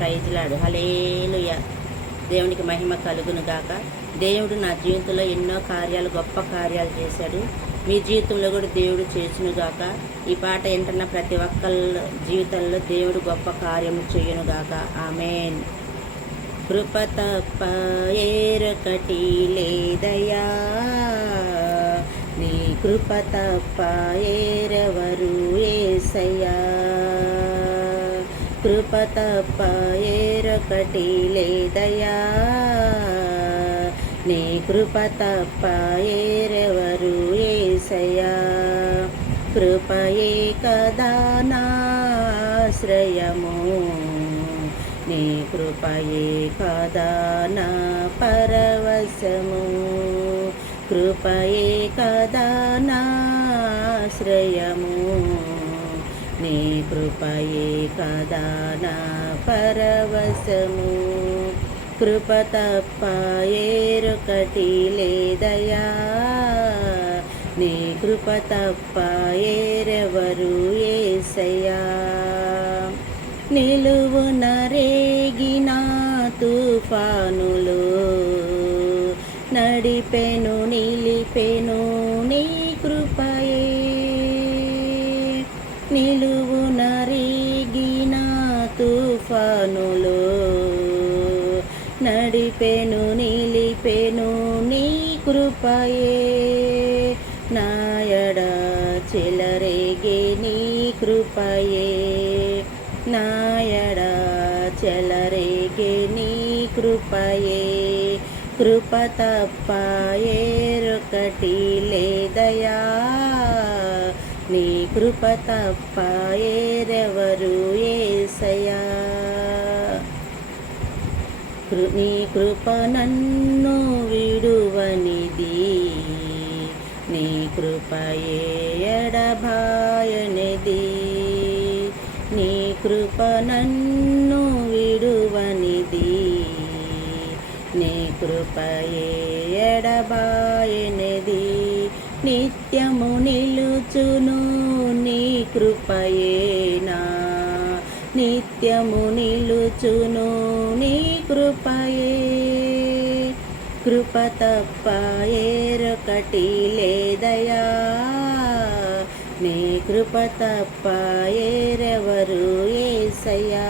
ప్రైజ్లాడు. హల్లెలూయా. దేవునికి మహిమ కలుగును గాక. దేవుడు నా జీవితంలో ఎన్నో కార్యాలు, గొప్ప కార్యాలు చేశాడు. మీ జీవితంలో కూడా దేవుడు చేసును గాక. ఈ పాట వింటున్న ప్రతి ఒక్కళ్ళ జీవితంలో దేవుడు గొప్ప కార్యము చేయును గాక. ఆమేన్. కృప తప్ప ఏరొకటి లేదయ్యా, నీ కృప తప్ప ఏరెవరు యేసయ్యా. కృప తప్ప ఏరొకటి లేదయ్యా, నీ కృప తప్ప ఏరెవరు యేసయ్యా. కృపయే కదా నా ఆశ్రయము, నీ కృపయే కదా నా పరవశము. కృపయే కదా నా ఆశ్రయము, నీ కృపయే కదా నా పరవశము. కృప తప్ప ఏరొకటి లేదయ్యా, నీ కృప తప్ప ఏరెవరు యేసయ్యా. నిలువున రేగిన తుఫానులో నడిపెను నిలిపెను నీ కృపయే. నిలువున రేగిన తుఫానులో నడిపెను నిలిపెను నీ కృపయే. నాయడ చెలరేగే నీ కృపయే, నాయడ చెలరేగే నీ కృపయే. కృప తప్ప ఏరొకటి లేదయ్యా, నీ కృప తప్ప ఏరెవరు యేసయ్యా. నీ కృప నన్ను విడువనిది, నీ కృపయే ఎడబాయనిది. నీ కృప నన్ను విడువనిది, నీ కృపయే ఎడబాయనిది. నిత్యము నిలుచును నీ కృపయేనా, నిత్యము నిలుచును నీ కృపయే. కృప తప్ప ఏరొకటి లేదయ్యా, నీ కృప తప్ప ఏరెవరు యేసయ్యా.